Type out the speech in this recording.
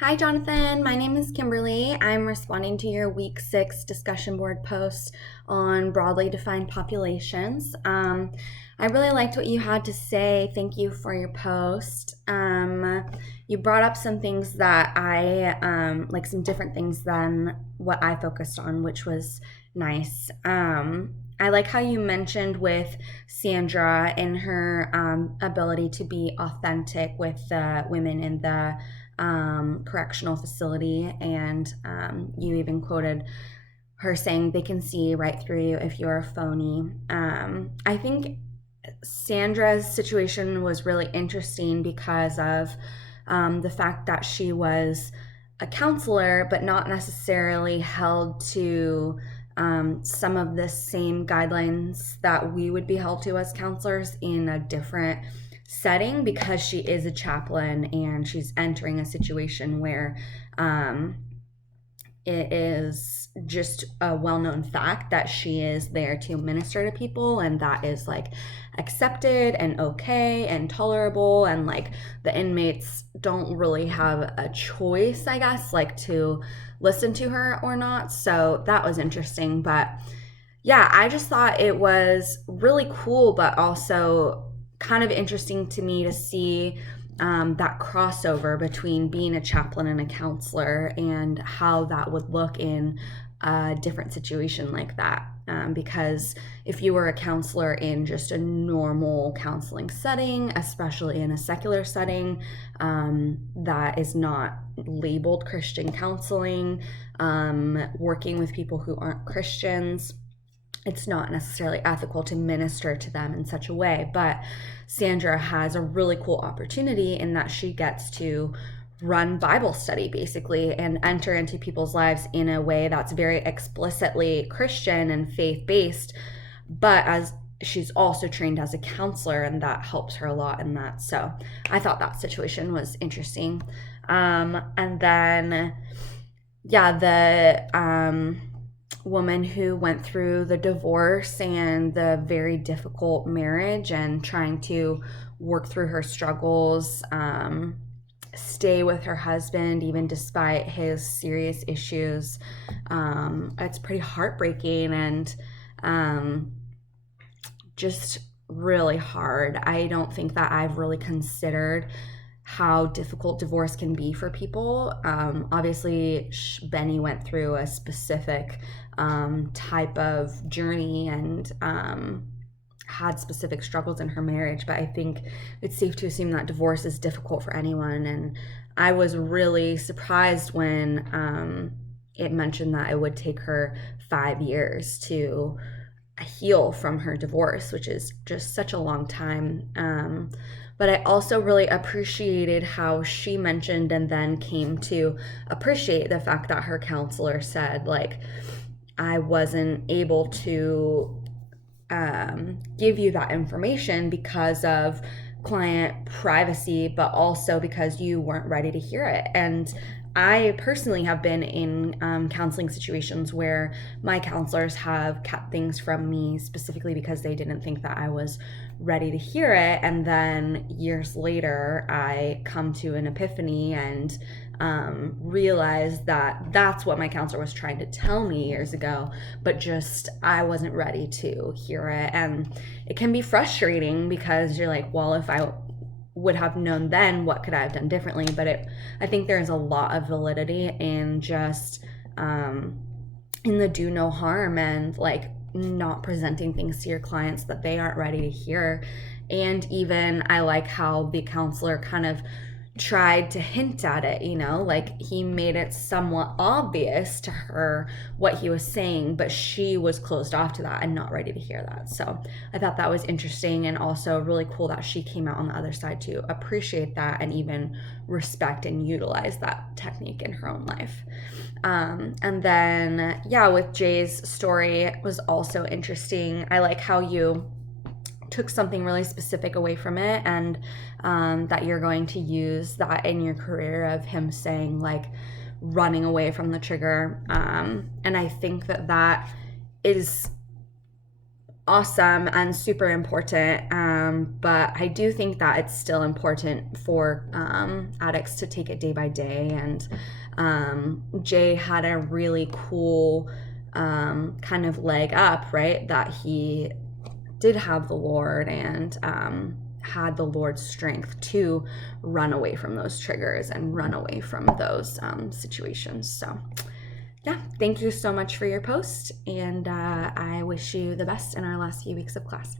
Hi, Jonathan. My name is Kimberly. I'm responding to your week 6 discussion board post on broadly defined populations. I really liked what you had to say. Thank you for your post. You brought up some things that like some different things than what I focused on, which was nice. I like how you mentioned with Sandra and her ability to be authentic with the women in the correctional facility, and you even quoted her saying they can see right through you if you're a phony. I think Sandra's situation was really interesting because of the fact that she was a counselor, but not necessarily held to some of the same guidelines that we would be held to as counselors in a different setting, because she is a chaplain and she's entering a situation where it is just a well-known fact that she is there to minister to people, and that is like accepted and okay and tolerable, and like the inmates don't really have a choice, I guess, like to listen to her or not. So that was interesting. But yeah, I just thought it was really cool, but also kind of interesting to me to see that crossover between being a chaplain and a counselor, and how that would look in a different situation like that. Because if you were a counselor in just a normal counseling setting, especially in a secular setting that is not labeled Christian counseling, working with people who aren't Christians, it's not necessarily ethical to minister to them in such a way. But Sandra has a really cool opportunity in that she gets to run Bible study basically and enter into people's lives in a way that's very explicitly Christian and faith-based, but as she's also trained as a counselor, and that helps her a lot in that. So I thought that situation was interesting. And then yeah, the woman who went through the divorce and the very difficult marriage and trying to work through her struggles, stay with her husband even despite his serious issues. It's pretty heartbreaking and just really hard. I don't think that I've really considered how difficult divorce can be for people. Obviously, Benny went through a specific type of journey and had specific struggles in her marriage, but I think it's safe to assume that divorce is difficult for anyone. And I was really surprised when it mentioned that it would take her 5 years to heal from her divorce, which is just such a long time. But I also really appreciated how she mentioned and then came to appreciate the fact that her counselor said, like, I wasn't able to give you that information because of client privacy, but also because you weren't ready to hear it. And I personally have been in counseling situations where my counselors have kept things from me specifically because they didn't think that I was ready to hear it. And then years later, I come to an epiphany and realize that that's what my counselor was trying to tell me years ago, but just I wasn't ready to hear it. And it can be frustrating because you're like, well, if I would have known then, what could I have done differently? But I think there's a lot of validity in just in the do no harm and like not presenting things to your clients that they aren't ready to hear. And even I like how the counselor kind of tried to hint at it, like he made it somewhat obvious to her what he was saying, but she was closed off to that and not ready to hear that. So I thought that was interesting, and also really cool that she came out on the other side to appreciate that and even respect and utilize that technique in her own life. And then, yeah, with Jay's story, it was also interesting. I like how you took something really specific away from it, and that you're going to use that in your career, of him saying like running away from the trigger. And I think that is awesome and super important. But I do think that it's still important for addicts to take it day by day. And Jay had a really cool kind of leg up, right? That he did have the Lord and had the Lord's strength to run away from those triggers and run away from those situations. So yeah, thank you so much for your post, and I wish you the best in our last few weeks of class.